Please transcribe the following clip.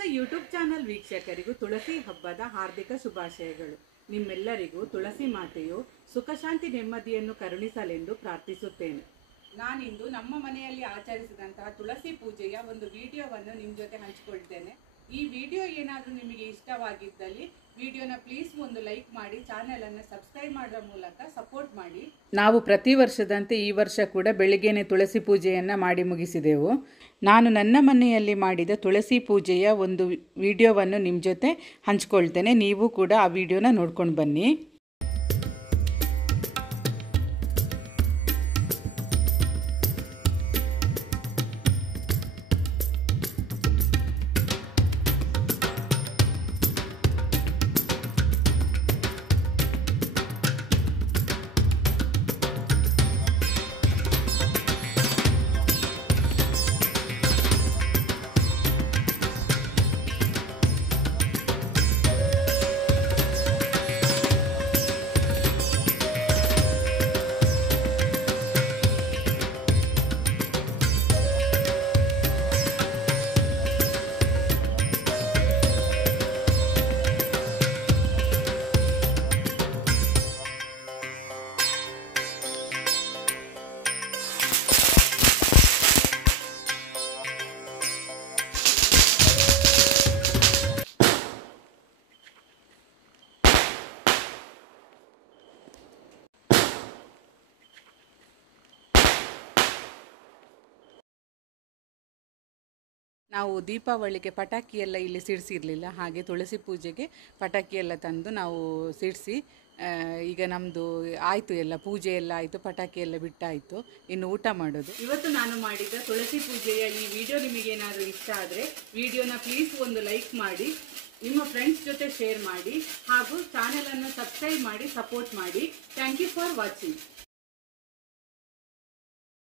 ಸಮಸ್ತ YouTube channel ವೀಕ್ಷಕರಿಗೂ ತುಳಸಿ ಹಬ್ಬದ ಹಾರ್ದಿಕ ಶುಭಾಶಯಗಳು. ನಿಮ್ಮೆಲ್ಲರಿಗೂ ತುಳಸಿ ಮಾತೆಯು ಸುಖ ಶಾಂತಿ ನೆಮ್ಮದಿಯನ್ನು ಕರುಣಿಸಲೆಂದು ಪ್ರಾರ್ಥಿಸುತ್ತೇನೆ. ನಾನಿಂದು ನಮ್ಮ ಮನೆಯಲ್ಲಿ ಆಚರಿಸಿದಂತಹ ತುಳಸಿ ಪೂಜೆಯ ಒಂದು ವಿಡಿಯೋವನ್ನು ನಿಮ್ಮ ಜೊತೆ ಹಂಚಿಕೊಳ್ತೇನೆ. ಈ ವಿಡಿಯೋ ಏನಾದರೂ ನಿಮಗೆ ಇಷ್ಟವಾಗಿದ್ದಲ್ಲಿ ವಿಡಿಯೋನ ಪ್ಲೀಸ್ ಒಂದು ಲೈಕ್ ಮಾಡಿ, ಚಾನೆಲ್ ಅನ್ನು ಸಬ್ಸ್ಕ್ರೈಬ್ ಮಾಡುವ ಮೂಲಕ ಸಪೋರ್ಟ್ ಮಾಡಿ. ನಾವು ಪ್ರತಿ ವರ್ಷದಂತೆ ಈ ವರ್ಷ ಕೂಡ ಬೆಳಿಗ್ಗೆನೆ ತುಳಸಿ ಪೂಜೆಯನ್ನು ಮಾಡಿ ಮುಗಿಸಿದೆವು. ನಾನು ನನ್ನ ಮನೆಯಲ್ಲಿ ಮಾಡಿದ ತುಳಸಿ ಪೂಜೆಯ ಒಂದು ವಿಡಿಯೋವನ್ನು ನಿಮ್ಮ ಜೊತೆ ಹಂಚ್ಕೊಳ್ತೇನೆ. ನೀವು ಕೂಡ ಆ ವಿಡಿಯೋನ ನೋಡ್ಕೊಂಡು ಬನ್ನಿ. ನಾವು ದೀಪಾವಳಿಗೆ ಪಟಾಕಿ ಎಲ್ಲ ಇಲ್ಲಿ ಸಿಡಿಸಿರಲಿಲ್ಲ, ಹಾಗೆ ತುಳಸಿ ಪೂಜೆಗೆ ಪಟಾಕಿ ಎಲ್ಲ ತಂದು ನಾವು ಸಿಡಿಸಿ ಈಗ ನಮ್ಮದು ಆಯಿತು, ಎಲ್ಲ ಪೂಜೆ ಎಲ್ಲ ಆಯಿತು, ಪಟಾಕಿ ಎಲ್ಲ ಬಿಟ್ಟಾಯಿತು, ಇನ್ನು ಊಟ ಮಾಡೋದು. ಇವತ್ತು ನಾನು ಮಾಡಿದ ತುಳಸಿ ಪೂಜೆಯ ಈ ವಿಡಿಯೋ ನಿಮಗೇನಾದರೂ ಇಷ್ಟ ಆದರೆ ವಿಡಿಯೋನ ಪ್ಲೀಸ್ ಒಂದು ಲೈಕ್ ಮಾಡಿ, ನಿಮ್ಮ ಫ್ರೆಂಡ್ಸ್ ಜೊತೆ ಶೇರ್ ಮಾಡಿ, ಹಾಗೂ ಚಾನೆಲನ್ನು ಸಬ್ಸ್ಕ್ರೈಬ್ ಮಾಡಿ ಸಪೋರ್ಟ್ ಮಾಡಿ. Thank you for watching.